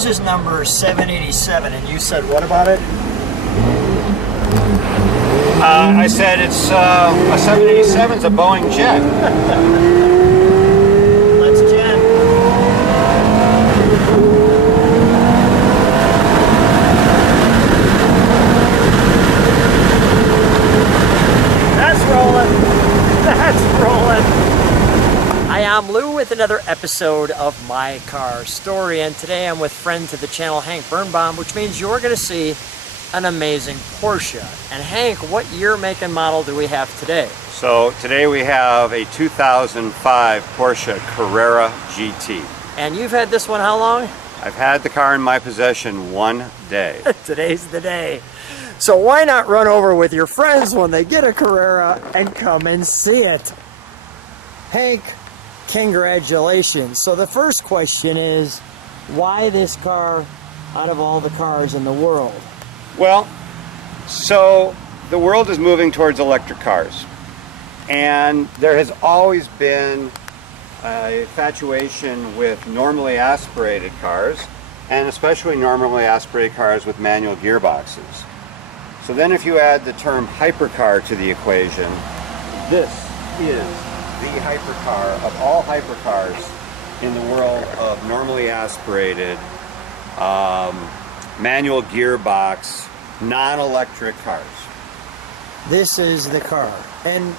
Yours is number 787, and you said what about it? I said it's a 787 is a Boeing jet. Let's jam. That's rolling. That's rolling. Hi, I'm Lou with another episode of My Car Story, and today I'm with friend to the channel, Hank Bernbaum, which means you're going to see an amazing Porsche. And Hank, what year, make, and model do we have today? So today we have a 2005 Porsche Carrera GT. And you've had this one how long? I've had the car in my possession one day. Today's the day. So why not run over with your friends when they get a Carrera and come and see it? Hank, congratulations. So the first question is, why this car out of all the cars in the world? Well, so the world is moving towards electric cars, and there has always been a infatuation with normally aspirated cars, and especially normally aspirated cars with manual gearboxes. So then if you add the term hypercar to the equation, this is the hypercar of all hypercars in the world of normally aspirated, manual gearbox, non-electric cars. This is the car. And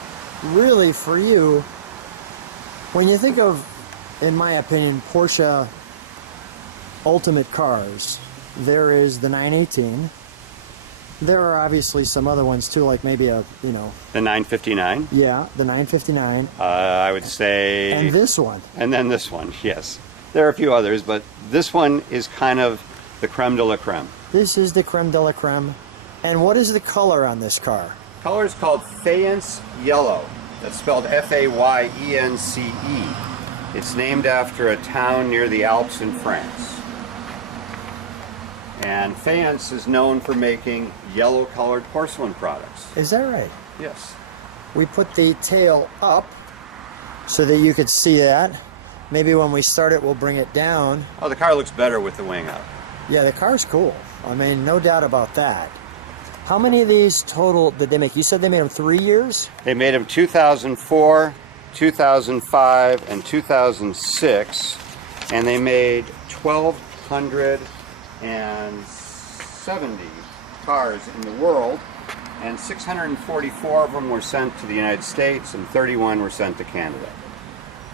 really for you, when you think of, in my opinion, Porsche ultimate cars, there is the 918. There are obviously some other ones too, like maybe a, you know... The 959? Yeah, the 959. I would say... And this one. And then this one, yes. There are a few others, but this one is kind of the creme de la creme. This is the creme de la creme. And what is the color on this car? Color is called Fayence Yellow. That's spelled F-A-Y-E-N-C-E. It's named after a town near the Alps in France. And Fayence is known for making yellow-colored porcelain products. Is that right? Yes. We put the tail up so that you could see that. Maybe when we start it, we'll bring it down. Oh, the car looks better with the wing up. Yeah, the car's cool. I mean, no doubt about that. How many of these total did they make? You said they made them 3 years? They made them 2004, 2005, and 2006. And they made 1,270 cars in the world. And 644 of them were sent to the United States, and 31 were sent to Canada.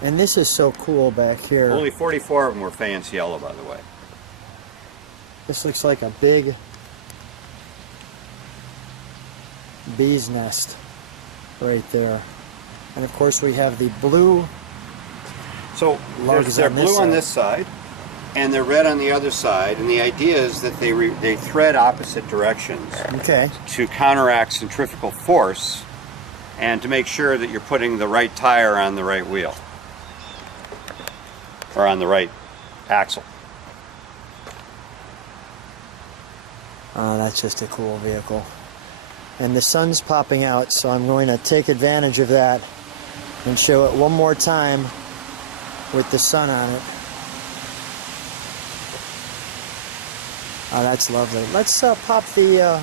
And this is so cool back here. Only 44 of them were Fayence Yellow, by the way. This looks like a big bee's nest right there. And of course we have the blue. So they're blue on this side, and they're red on the other side. And the idea is that they thread opposite directions. Okay. To counteract centrifugal force, and to make sure that you're putting the right tire on the right wheel, or on the right axle. That's just a cool vehicle. And the sun's popping out, so I'm going to take advantage of that and show it one more time with the sun on it. Oh, that's lovely. Let's pop the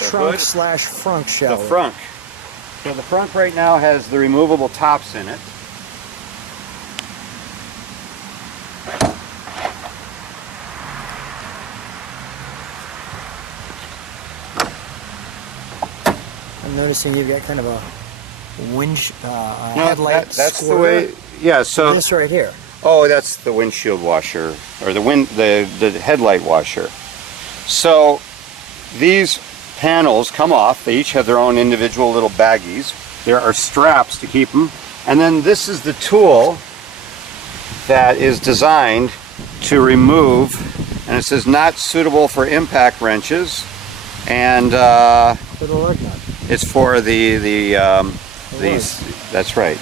trunk slash frunk, shall we? The frunk. So the frunk right now has the removable tops in it. I'm noticing you've got kind of a headlight. That's the way. Yeah. So this right here. Oh, that's the windshield washer, or the headlight washer. So these panels come off. They each have their own individual little baggies. There are straps to keep them, and then this is the tool that is designed to remove. And it says not suitable for impact wrenches, and For the lug nut. it's for these. That's right.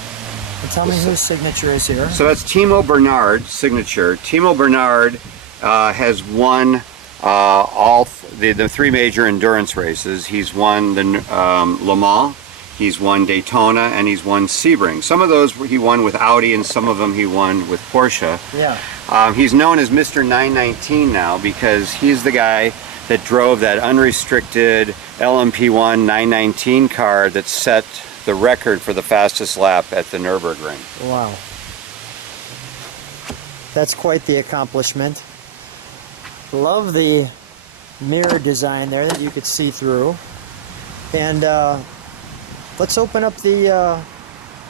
And tell me whose signature is here. So that's Timo Bernard's signature. Timo Bernard has won all the three major endurance races. He's won the Le Mans, He's won Daytona, and he's won Sebring. Some of those he won with Audi, and some of them he won with Porsche. Yeah. He's known as Mr. 919 now because he's the guy that drove that unrestricted LMP1 919 car that set the record for the fastest lap at the Nürburgring. Wow. That's quite the accomplishment. Love the mirror design there that you could see through. And let's open up the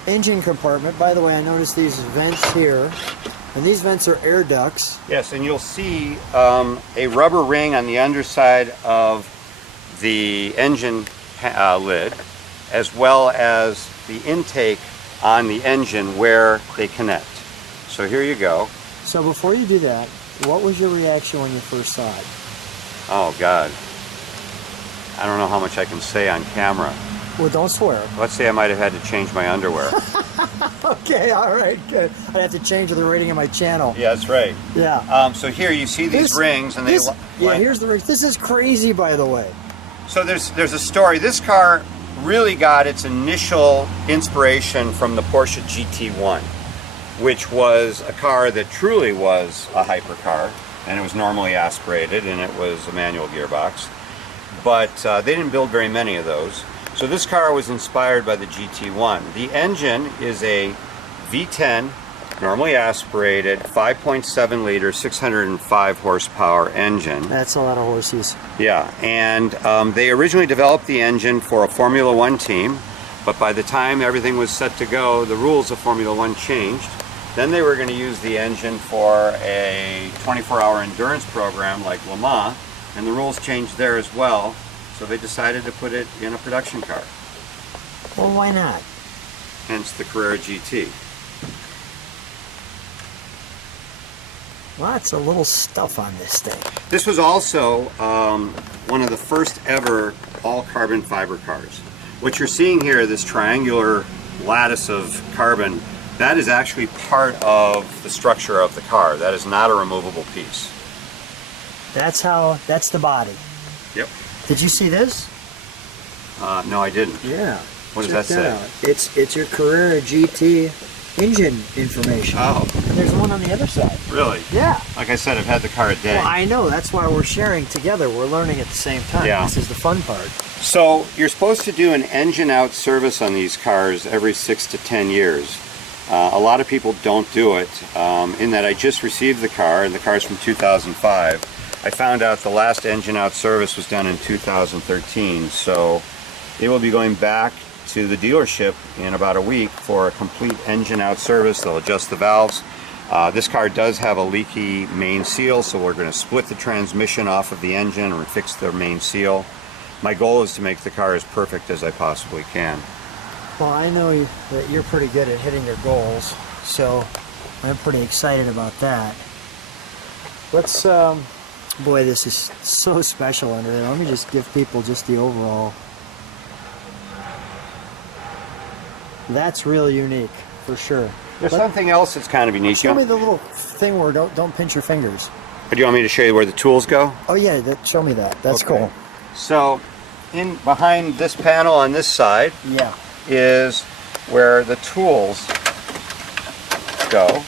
engine compartment. By the way, I noticed these vents here, and these vents are air ducts. Yes, and you'll see a rubber ring on the underside of the engine lid, as well as the intake on the engine where they connect. So here you go. So before you do that, what was your reaction when you first saw it? Oh God, I don't know how much I can say on camera. Well, don't swear. Let's say I might have had to change my underwear. Okay, all right, good. I'd have to change the rating of my channel. Yeah, that's right. Yeah. So here you see these rings, and yeah, here's the rings. This is crazy, by the way. So there's a story. This car really got its initial inspiration from the Porsche GT1, which was a car that truly was a hypercar, and it was normally aspirated, and it was a manual gearbox. But they didn't build very many of those. So this car was inspired by the GT1. The engine is a V10, normally aspirated, 5.7 liter, 605 horsepower engine. That's a lot of horses. Yeah, and they originally developed the engine for a Formula One team, but by the time everything was set to go, the rules of Formula One changed. Then they were going to use the engine for a 24-hour endurance program like Le Mans, and the rules changed there as well. So they decided to put it in a production car. Well, why not? Hence the Carrera GT. Lots of little stuff on this thing. This was also one of the first ever all carbon fiber cars. What you're seeing here, this triangular lattice of carbon, that is actually part of the structure of the car. That is not a removable piece. That's the body. Yep. Did you see this? No, I didn't. Yeah. What does that say? Out. It's your Carrera GT engine information. Oh. And there's one on the other side. Really? Yeah. Like I said, I've had the car a day. Well, I know. That's why we're sharing together. We're learning at the same time. Yeah. This is the fun part. So you're supposed to do an engine out service on these cars every 6 to 10 years. A lot of people don't do it. In that I just received the car, and the car's from 2005. I found out the last engine out service was done in 2013, so it will be going back to the dealership in about a week for a complete engine out service. They'll adjust the valves. This car does have a leaky main seal, so we're going to split the transmission off of the engine and fix the main seal. My goal is to make the car as perfect as I possibly can. Well, I know that you're pretty good at hitting your goals, so I'm pretty excited about that. Let's, boy, this is so special under there. Let me just give people just the overall. That's really unique, for sure. There's something else that's kind of unique. Show me the little thing where don't pinch your fingers. Do you want me to show you where the tools go? Oh yeah, show me that. That's Okay. cool. So, in behind this panel on this side, Yeah. is where the tools go,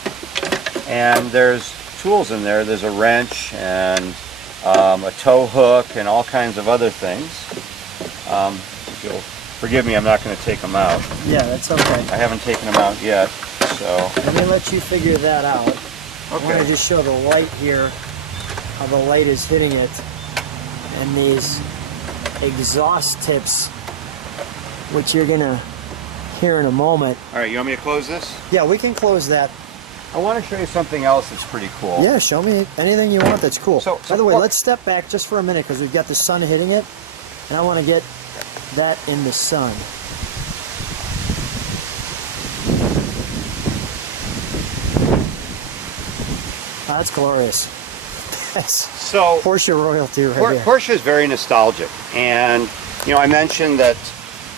and there's tools in there. There's a wrench and a tow hook and all kinds of other things. If you'll forgive me, I'm not going to take them out. Yeah, that's okay. I haven't taken them out yet, so. Let me let you figure that out. I want to Okay. just show the light here, how the light is hitting it, and these exhaust tips, which you're gonna hear in a moment. All right, you want me to close this? Yeah, we can close that. I want to show you something else that's pretty cool. Yeah, show me anything you want that's cool. So By the way, what- let's step back just for a minute because we've got the sun hitting it, and I want to get that in the sun. Oh, that's glorious. That's So Porsche royalty right here. Porsche is very nostalgic, and you know I mentioned that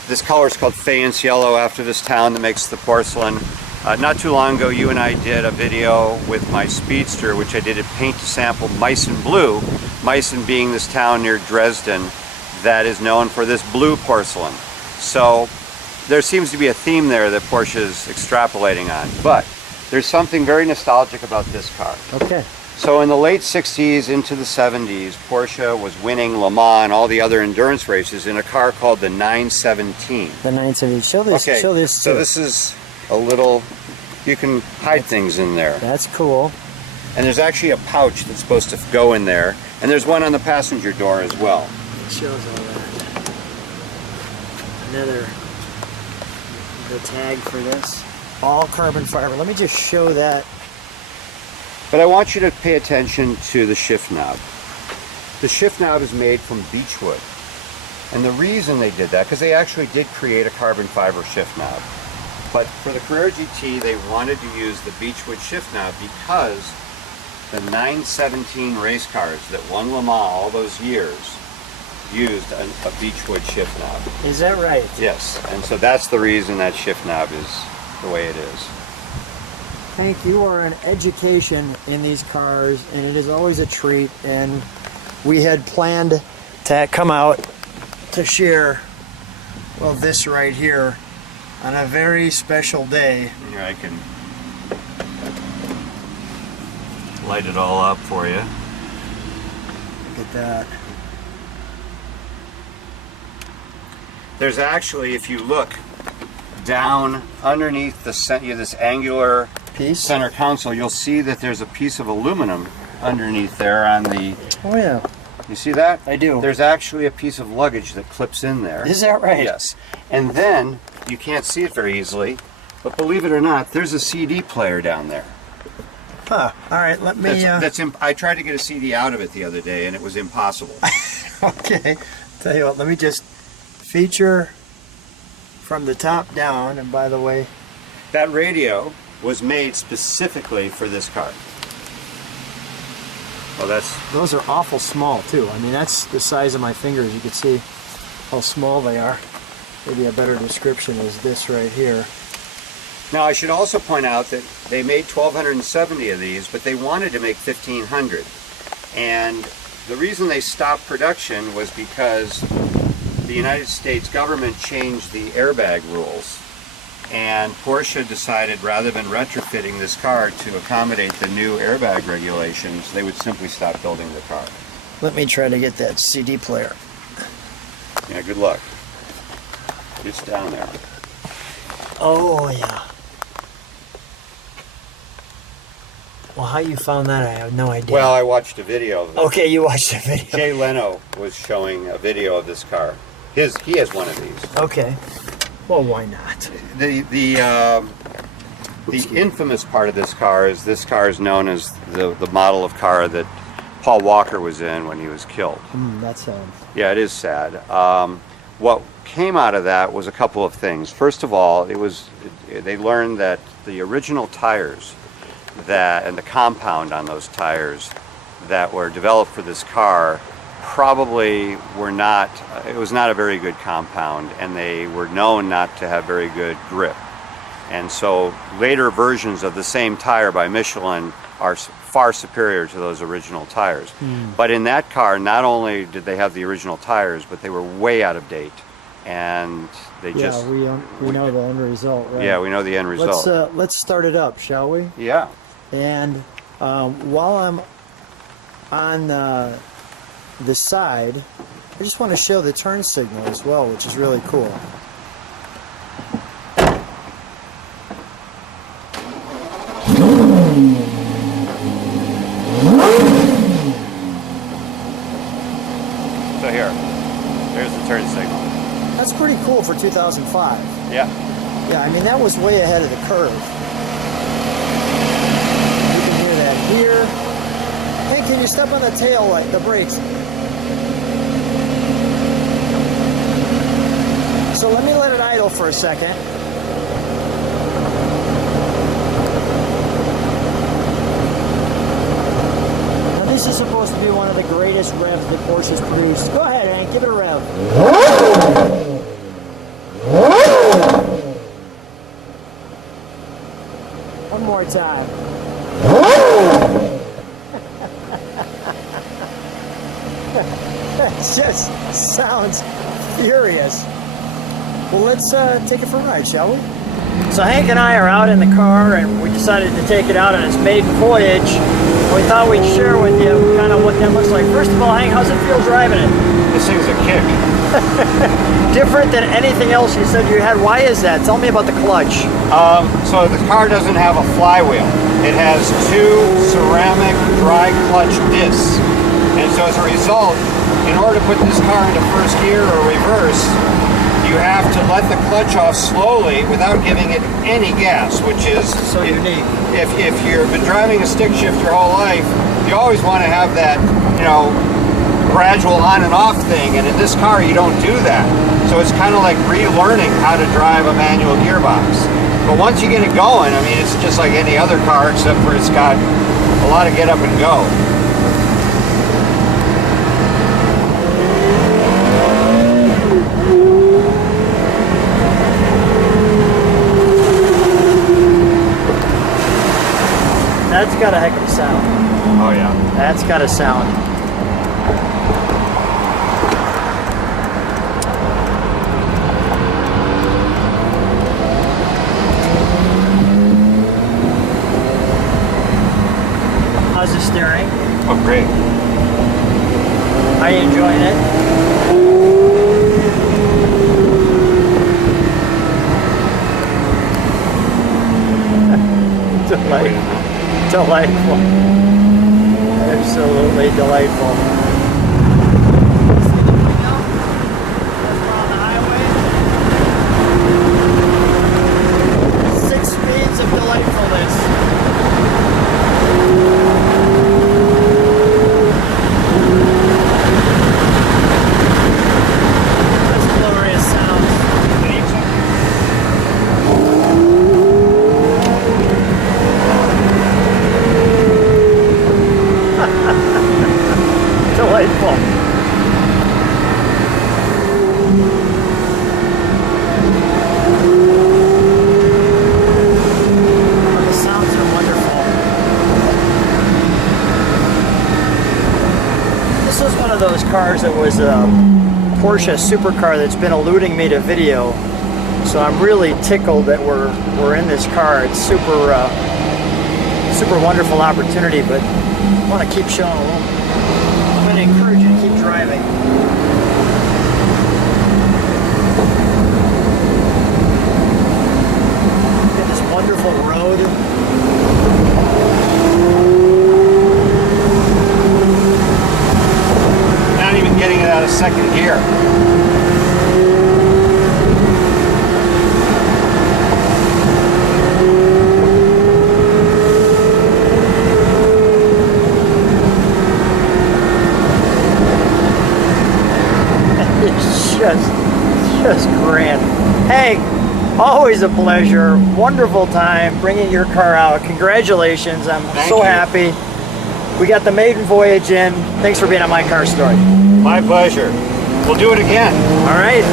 this color is called Fayence Yellow after this town that makes the porcelain. Not too long ago, you and I did a video with my Speedster, which I did at Paint to Sample Meissen Blue. Meissen being this town near Dresden that is known for this blue porcelain. So there seems to be a theme there that Porsche is extrapolating on. But there's something very nostalgic about this car. Okay. So in the late 60s into the 70s, Porsche was winning Le Mans and all the other endurance races in a car called the 917. The 917. Show this. Okay, Show this. so this is a little, you can hide things in there. That's cool. And there's actually a pouch that's supposed to go in there. And there's one on the passenger door as well. It shows all that. Another, the tag for this. All carbon fiber. Let me just show that. But I want you to pay attention to the shift knob. The shift knob is made from beechwood. And the reason they did that, because they actually did create a carbon fiber shift knob. But for the Carrera GT, they wanted to use the beechwood shift knob because the 917 race cars that won Le Mans all those years used a beechwood shift knob. Is that right? Yes, and so that's the reason that shift knob is the way it is. Hank, you are an education in these cars, and it is always a treat. And we had planned to come out to share, well, this right here on a very special day. Here, I can light it all up for you. Look at that. There's actually, if you look down underneath this angular Piece? center console, you'll see that there's a piece of aluminum underneath there on the, Oh yeah, you see that? I do. There's actually a piece of luggage that clips in there. Is that right? Yes. And then, you can't see it very easily, but believe it or not, there's a CD player down there. Huh. All right, let me... I tried to get a CD out of it the other day and it was impossible. Okay. Tell you what, let me just feature from the top down. And by the way, That radio was made specifically for this car. Oh, those are awful small too. I mean, that's the size of my fingers. You can see how small they are. Maybe a better description is this right here. Now, I should also point out that they made 1,270 of these, but they wanted to make 1,500. And the reason they stopped production was because the United States government changed the airbag rules. And Porsche decided, rather than retrofitting this car to accommodate the new airbag regulations, they would simply stop building the car. Let me try to get that CD player. Yeah, good luck. It's down there. Oh, yeah. Well, how you found that, I have no idea. Well, I watched a video of it. Okay, you watched the video. Jay Leno was showing a video of this car. He has one of these. Okay. Well, why not? The infamous part of this car is known as the model of car that Paul Walker was in when he was killed. That's sad. Yeah, it is sad. What came out of that was a couple of things. First of all, they learned that the original tires and the compound on those tires that were developed for this car probably it was not a very good compound, and they were known not to have very good grip. And so later versions of the same tire by Michelin are far superior to those original tires. But in that car, not only did they have the original tires, but they were way out of date. And they we know the end result, right? Yeah, we know the end result. Let's start it up, shall we? Yeah. And while I'm on the side, I just want to show the turn signal as well, which is really cool. So there's the turn signal. That's pretty cool for 2005. Yeah. Yeah, I mean, that was way ahead of the curve. You can hear that here. Hey, can you step on the tail light, the brakes? So let me let it idle for a second. Now this is supposed to be one of the greatest revs that Porsche's produced. Go ahead, Hank, give it a rev. One more time. That just sounds furious. Well, let's take it for a ride, shall we? So Hank and I are out in the car, and we decided to take it out on its maiden voyage. We thought we'd share with you kind of what that looks like. First of all, Hank, how's it feel driving it? This thing's a kick. Different than anything else you said you had. Why is that? Tell me about the clutch. So the car doesn't have a flywheel. It has two ceramic dry clutch discs. And so as a result, in order to put this car into first gear or reverse, you have to let the clutch off slowly without giving it any gas, which is so unique. If you've been driving a stick shift your whole life, you always want to have that, gradual on and off thing, and in this car you don't do that. So it's kind of like relearning how to drive a manual gearbox. But once you get it going, I mean, it's just like any other car, except for it's got a lot of get up and go. That's got a heck of a sound. Oh yeah. That's got a sound. How's the steering? Oh, great. Are you enjoying it? Delightful. Absolutely delightful. On the highway. 6 speeds of delightfulness. Delightful. The sounds are wonderful. This was one of those cars that was a Porsche Supercar that's been eluding me to video. So I'm really tickled that we're in this car. It's super wonderful opportunity, but I want to keep showing a little. I'm going to encourage you to keep driving. Look at this wonderful road. Not even getting it out of second gear. Just grand. Hank, always a pleasure. Wonderful time bringing your car out. Congratulations. I'm so happy. We got the maiden voyage in. Thanks for being on My Car Story. My pleasure. We'll do it again. All right.